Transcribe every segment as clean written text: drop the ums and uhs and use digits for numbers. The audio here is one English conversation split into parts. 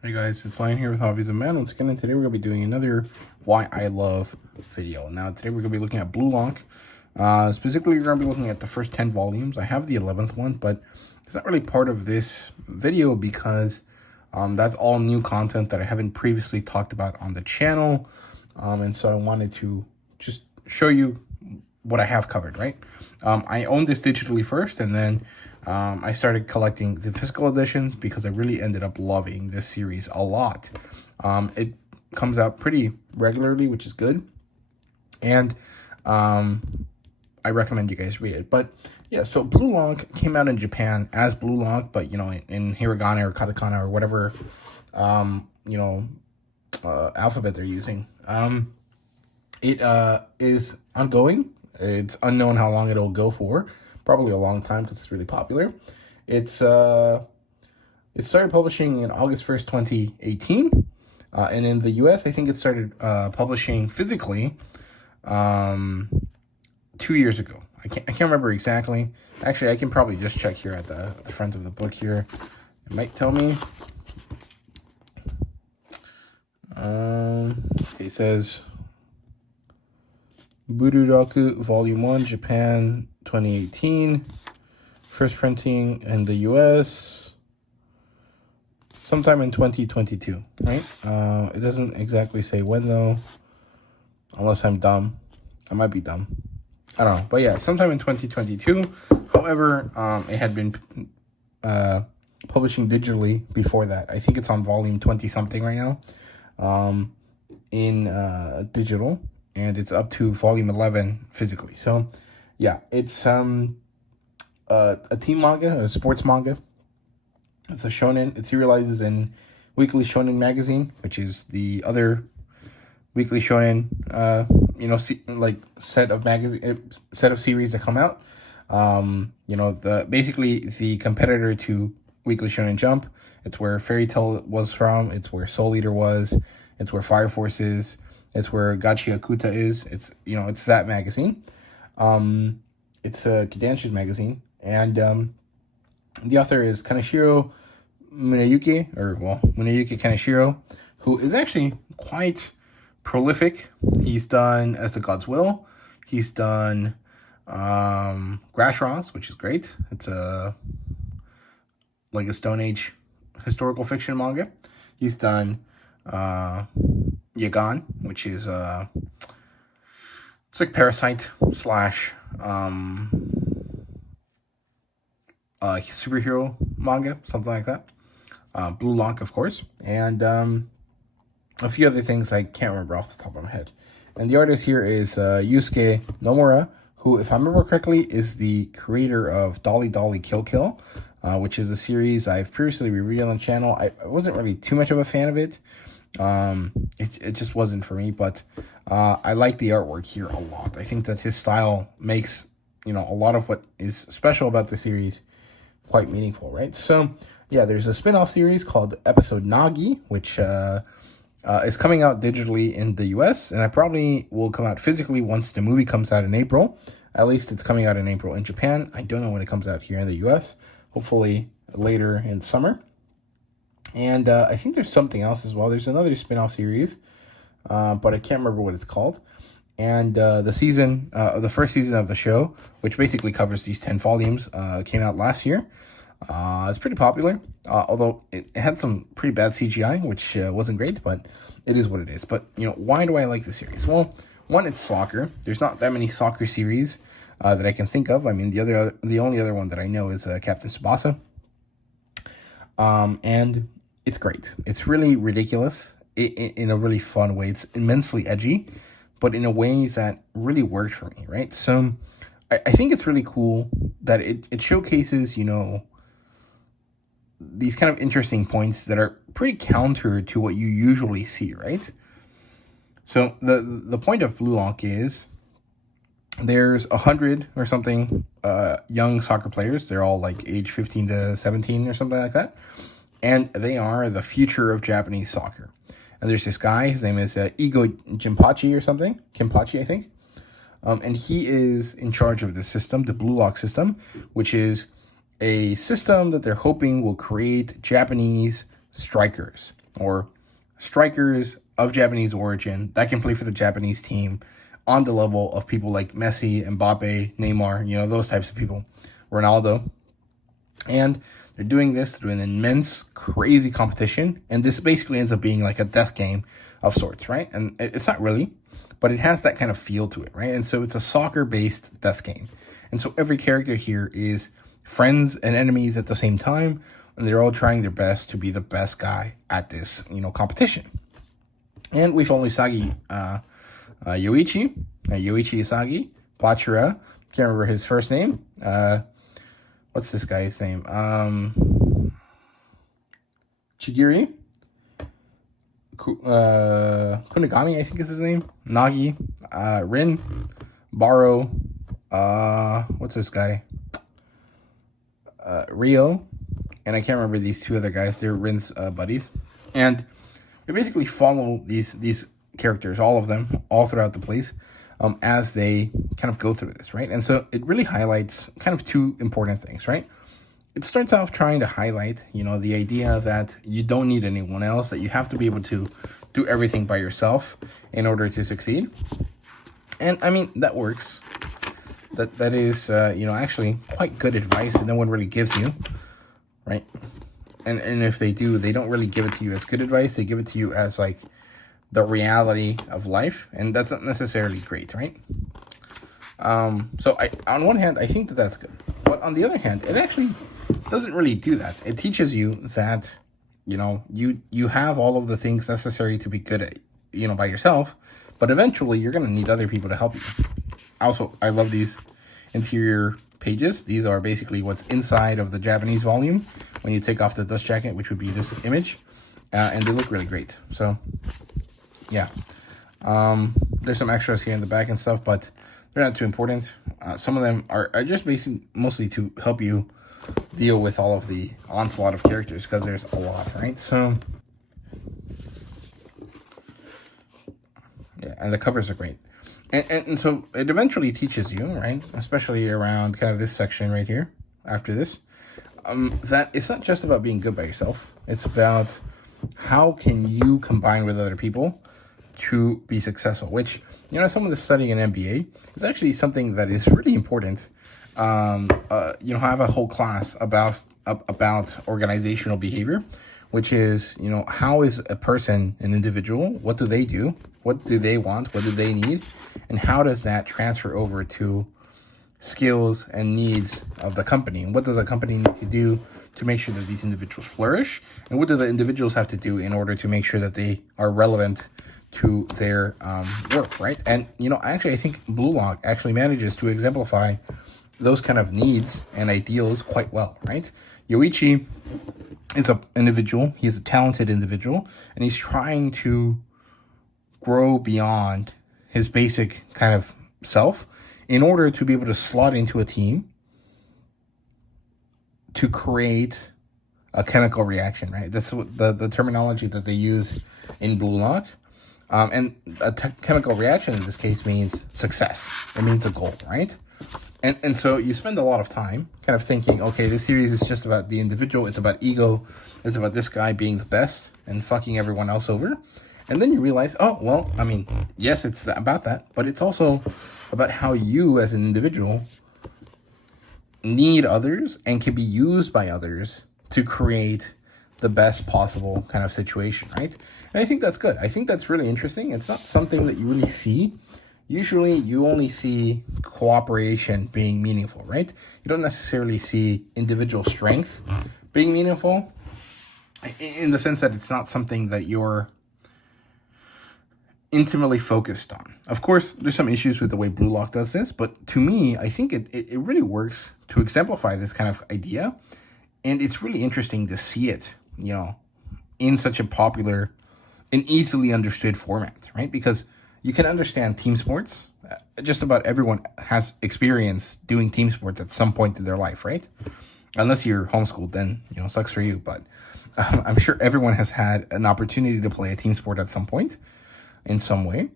Hey guys, it's Lion here with HobbiesofaMan. Once again, and today we're going to be doing another Why I Love video. Now, today we're going to be looking at Blue Lock. Specifically, we're going to be looking at the first 10 volumes. I have the 11th one, but it's not really part of this video because that's all new content that I haven't previously talked about on the channel. And so I wanted to just show you what I have covered, right? I owned this digitally first, and then I started collecting the physical editions because I really ended up loving this series a lot. It comes out pretty regularly, which is good. And I recommend you guys read it. But yeah, so Blue Lock came out in Japan as Blue Lock, but, you know, in hiragana or katakana or whatever, alphabet they're using. It is ongoing. It's unknown how long it'll go for. Probably a long time because it's really popular. It started publishing in August 1st, 2018. And in the US, I think it started publishing physically 2 years ago. I can't remember exactly. Actually, I can probably just check here at the front of the book here. It might tell me. It says Bururoku Volume 1, Japan, 2018. First printing in the US sometime in 2022, right? It doesn't exactly say when, though, unless I'm dumb. I might be dumb. I don't know. But yeah, sometime in 2022. However, it had been publishing digitally before that. I think it's on volume 20-something right now in digital. And it's up to volume 11 physically. So, yeah, it's a teen manga, a sports manga. It's a shonen. It serializes in Weekly Shonen Magazine, which is the other weekly shonen, set of series that come out. Basically the competitor to Weekly Shonen Jump. It's where Fairy Tail was from. It's where Soul Eater was. It's where Fire Force is. It's where Gachi Akuta is. It's that magazine. It's a kodansha magazine, and the author is Kaneshiro Muneyuki Kaneshiro, who is actually quite prolific. He's done As the God's Will. He's done Grass Ross, which is great. It's like a Stone Age historical fiction manga. He's done Yagan, which is it's like Parasite / superhero manga, something like that. Blue Lock, of course, and a few other things I can't remember off the top of my head. And the artist here is Yusuke Nomura, who, if I remember correctly, is the creator of Dolly Dolly Kill Kill, which is a series I've previously reviewed on the channel. I wasn't really too much of a fan of it. It just wasn't for me, but I like the artwork here a lot. I think that his style makes, a lot of what is special about the series quite meaningful, right? So, yeah, there's a spin-off series called Episode Nagi, which is coming out digitally in the US, and I probably will come out physically once the movie comes out in April. At least it's coming out in April in Japan. I don't know when it comes out here in the US. Hopefully later in the summer. And I think there's something else as well. There's another spin-off series, but I can't remember what it's called. And the first season of the show, which basically covers these 10 volumes, came out last year. It's pretty popular, although it had some pretty bad CGI, which wasn't great, but it is what it is. But, why do I like the series? Well, one, it's soccer. There's not that many soccer series that I can think of. I mean, the only other one that I know is Captain Tsubasa. And it's great. It's really ridiculous in a really fun way. It's immensely edgy, but in a way that really worked for me, right? So I think it's really cool that it showcases, these kind of interesting points that are pretty counter to what you usually see, right? So the point of Blue Lock is there's 100 or something young soccer players. They're all like age 15 to 17 or something like that. And they are the future of Japanese soccer. And there's this guy, his name is Igo Jinpachi or something. Kimpachi, I think. And he is in charge of the system, the Blue Lock system, which is a system that they're hoping will create Japanese strikers. or strikers of Japanese origin that can play for the Japanese team on the level of people like Messi, Mbappe, Neymar, those types of people, Ronaldo. And they're doing this through an immense, crazy competition. And this basically ends up being like a death game of sorts, right? And it's not really, but it has that kind of feel to it, right? And so it's a soccer-based death game. And so every character here is friends and enemies at the same time. And they're all trying their best to be the best guy at this, competition. And we follow Isagi, Yoichi Isagi, Bachira, can't remember his first name. What's this guy's name? Chigiri, Kunigami, I think is his name. Nagi, Rin, Baro, what's this guy? Rio, and I can't remember these two other guys. They're Rin's buddies. And we basically follow these characters, all of them, all throughout the place, as they kind of go through this, right? And so it really highlights kind of two important things, right? It starts off trying to highlight, the idea that you don't need anyone else, that you have to be able to do everything by yourself in order to succeed. And I mean, that works. That is, actually quite good advice that no one really gives you, right? And if they do, they don't really give it to you as good advice. They give it to you as like the reality of life, and that's not necessarily great, right? So on one hand, I think that's good, but on the other hand, it actually doesn't really do that. It teaches you that, you have all of the things necessary to be good at, by yourself, but eventually you're going to need other people to help you. Also, I love these interior pages. These are basically what's inside of the Japanese volume when you take off the dust jacket, which would be this image, and they look really great. So yeah, there's some extras here in the back and stuff, but they're not too important. Some of them are just basically mostly to help you deal with all of the onslaught of characters, because there's a lot, right? So yeah, and the covers are great. And so it eventually teaches you, right, especially around kind of this section right here, after this, that it's not just about being good by yourself. It's about how can you combine with other people to be successful, which, someone that's studying an MBA is actually something that is really important. I have a whole class about organizational behavior, which is, how is a person an individual? What do they do? What do they want? What do they need? And how does that transfer over to skills and needs of the company? And what does a company need to do to make sure that these individuals flourish? And what do the individuals have to do in order to make sure that they are relevant to their work, right? And, I think Blue Lock actually manages to exemplify those kind of needs and ideals quite well, right? Yoichi is an individual. He's a talented individual, and he's trying to grow beyond his basic kind of self in order to be able to slot into a team to create a chemical reaction, right? That's what the terminology that they use in Blue Lock. And a chemical reaction in this case means success. It means a goal, right? And so you spend a lot of time kind of thinking, okay, this series is just about the individual. It's about ego. It's about this guy being the best and fucking everyone else over. And then you realize, oh, well, I mean, yes, it's about that, but it's also about how you as an individual need others and can be used by others to create the best possible kind of situation, right? And I think that's good. I think that's really interesting. It's not something that you really see. Usually you only see cooperation being meaningful, right? You don't necessarily see individual strength being meaningful in the sense that it's not something that you're intimately focused on. Of course, there's some issues with the way Blue Lock does this, but to me, I think it really works to exemplify this kind of idea. And it's really interesting to see it, in such a popular and easily understood format, right? Because you can understand team sports. Just about everyone has experience doing team sports at some point in their life, right? Unless you're homeschooled, then, sucks for you. But I'm sure everyone has had an opportunity to play a team sport at some point in some way.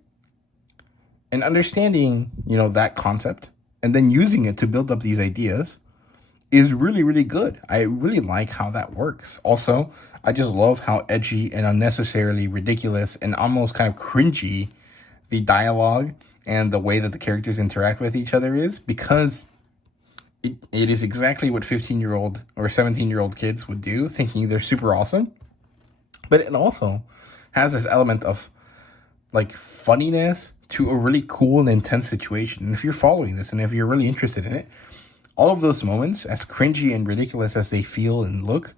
And understanding, that concept and then using it to build up these ideas is really, really good. I really like how that works. Also, I just love how edgy and unnecessarily ridiculous and almost kind of cringy the dialogue and the way that the characters interact with each other is, because it is exactly what 15-year-old or 17-year-old kids would do, thinking they're super awesome. But it also has this element of like funniness to a really cool and intense situation. And if you're following this and if you're really interested in it, all of those moments, as cringy and ridiculous as they feel and look,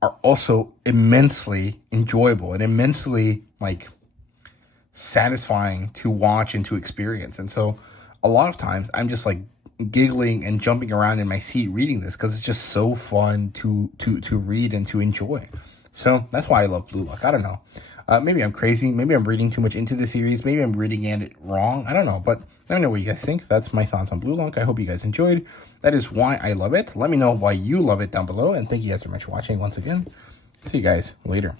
are also immensely enjoyable and immensely like satisfying to watch and to experience. And so a lot of times I'm just like giggling and jumping around in my seat reading this because it's just so fun to read and to enjoy. So that's why I love Blue Lock. I don't know. Maybe I'm crazy. Maybe I'm reading too much into the series. Maybe I'm reading it wrong. I don't know. But let me know what you guys think. That's my thoughts on Blue Lock. I hope you guys enjoyed. That is why I love it. Let me know why you love it down below. And thank you guys so much for watching once again. See you guys later.